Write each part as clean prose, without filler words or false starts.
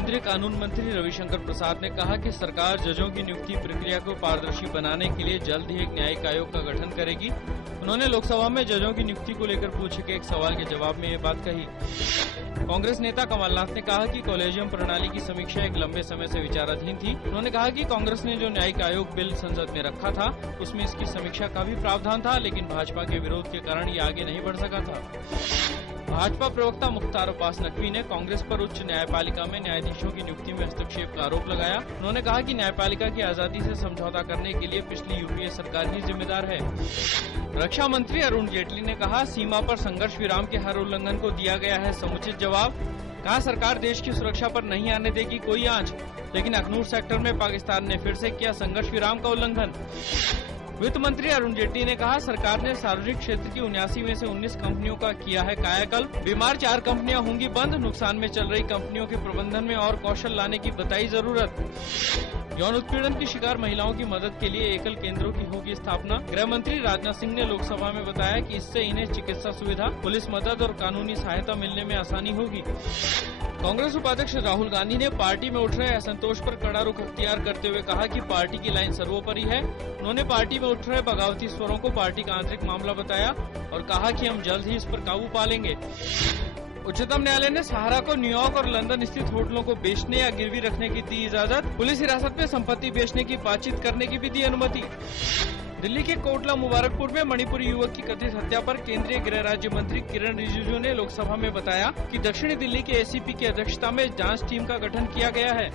केंद्रीय कानून मंत्री रविशंकर प्रसाद ने कहा कि सरकार जजों की नियुक्ति प्रक्रिया को पारदर्शी बनाने के लिए जल्द ही एक न्यायिक आयोग का गठन करेगी। उन्होंने लोकसभा में जजों की नियुक्ति को लेकर पूछे गए एक सवाल के जवाब में ये बात कही। कांग्रेस नेता कमलनाथ ने कहा कि कॉलेजियम प्रणाली की समीक्षा एक लंबे समय से विचाराधीन थी। उन्होंने कहा कि कांग्रेस ने जो न्यायिक आयोग बिल संसद में रखा था उसमें इसकी समीक्षा का भी प्रावधान था, लेकिन भाजपा के विरोध के कारण ये आगे नहीं बढ़ सका था। भाजपा प्रवक्ता मुख्तार अब्बास नकवी ने कांग्रेस पर उच्च न्यायपालिका में न्यायाधीशों की नियुक्ति में हस्तक्षेप का आरोप लगाया। उन्होंने कहा कि न्यायपालिका की आजादी से समझौता करने के लिए पिछली यूपीए सरकार ही जिम्मेदार है। रक्षा मंत्री अरुण जेटली ने कहा, सीमा पर संघर्ष विराम के हर उल्लंघन को दिया गया है समुचित जवाब। कहा, सरकार देश की सुरक्षा पर नहीं आने देगी कोई आंच, लेकिन अखनूर सेक्टर में पाकिस्तान ने फिर से किया संघर्ष विराम का उल्लंघन। वित्त मंत्री अरुण जेटली ने कहा, सरकार ने सार्वजनिक क्षेत्र की 79 में से 19 कंपनियों का किया है कायाकल्प। बीमार 4 कंपनियां होंगी बंद। नुकसान में चल रही कंपनियों के प्रबंधन में और कौशल लाने की बताई जरूरत। यौन उत्पीड़न की शिकार महिलाओं की मदद के लिए एकल केंद्रों की होगी स्थापना। गृह मंत्री राजनाथ सिंह ने लोकसभा में बताया कि इससे इन्हें चिकित्सा सुविधा, पुलिस मदद और कानूनी सहायता मिलने में आसानी होगी। कांग्रेस उपाध्यक्ष राहुल गांधी ने पार्टी में उठ रहे असंतोष पर कड़ा रुख अख्तियार करते हुए कहा कि पार्टी की लाइन सर्वोपरि है। उन्होंने पार्टी में उठ रहे बगावती स्वरों को पार्टी का आंतरिक मामला बताया और कहा कि हम जल्द ही इस पर काबू पा लेंगे। उच्चतम न्यायालय ने सहारा को न्यूयॉर्क और लंदन स्थित होटलों को बेचने या गिरवी रखने की दी इजाजत। पुलिस हिरासत में संपत्ति बेचने की बातचीत करने की भी दी अनुमति। दिल्ली के कोटला मुबारकपुर में मणिपुरी युवक की कथित हत्या पर केंद्रीय गृह राज्य मंत्री किरण रिजिजू ने लोकसभा में बताया कि दक्षिणी दिल्ली के एसीपी की अध्यक्षता में जांच टीम का गठन किया गया है।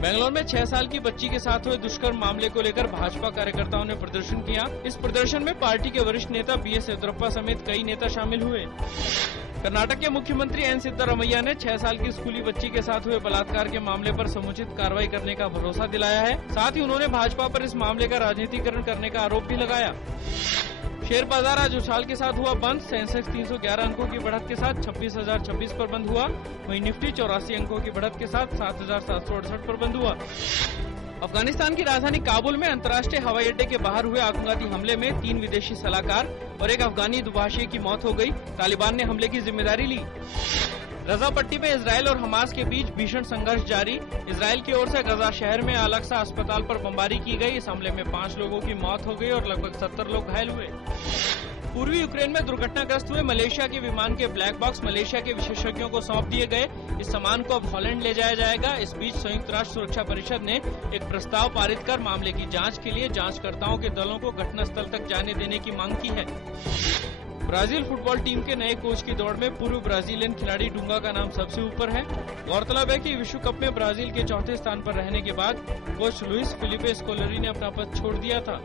बेंगलोर में 6 साल की बच्ची के साथ हुए दुष्कर्म मामले को लेकर भाजपा कार्यकर्ताओं ने प्रदर्शन किया। इस प्रदर्शन में पार्टी के वरिष्ठ नेता बीएस येदियुरप्पा समेत कई नेता शामिल हुए। कर्नाटक के मुख्यमंत्री एन सिद्धरामैया ने 6 साल की स्कूली बच्ची के साथ हुए बलात्कार के मामले पर समुचित कार्रवाई करने का भरोसा दिलाया है। साथ ही उन्होंने भाजपा पर इस मामले का राजनीतिकरण करने का आरोप भी लगाया। शेयर बाजार आज उछाल के साथ हुआ बंद। सेंसेक्स 311 अंकों की बढ़त के साथ 26,026 पर बंद हुआ। वहीं निफ्टी 84 अंकों की बढ़त के साथ 7,768 पर बंद हुआ। अफगानिस्तान की राजधानी काबुल में अंतर्राष्ट्रीय हवाई अड्डे के बाहर हुए आत्मघाती हमले में 3 विदेशी सलाहकार और एक अफगानी दुभाषी की मौत हो गई। तालिबान ने हमले की जिम्मेदारी ली। गजा पट्टी में इजरायल और हमास के बीच भीषण संघर्ष जारी। इजरायल की ओर से गजा शहर में अल अक्सा अस्पताल पर बमबारी की गई। इस हमले में 5 लोगों की मौत हो गई और लगभग 70 लोग घायल हुए। पूर्वी यूक्रेन में दुर्घटनाग्रस्त हुए मलेशिया के विमान के ब्लैक बॉक्स मलेशिया के विशेषज्ञों को सौंप दिए गए। इस सामान को अब हॉलैंड ले जाया जाएगा। इस बीच संयुक्त राष्ट्र सुरक्षा परिषद ने एक प्रस्ताव पारित कर मामले की जांच के लिए जांचकर्ताओं के दलों को घटनास्थल तक जाने देने की मांग की है। ब्राजील फुटबॉल टीम के नए कोच की दौड़ में पूर्व ब्राजीलियन खिलाड़ी डूंगा का नाम सबसे ऊपर है। गौरतलब है कि विश्व कप में ब्राजील के चौथे स्थान पर रहने के बाद कोच लुइस फिलिपे स्कोलरी ने अपना पद छोड़ दिया था।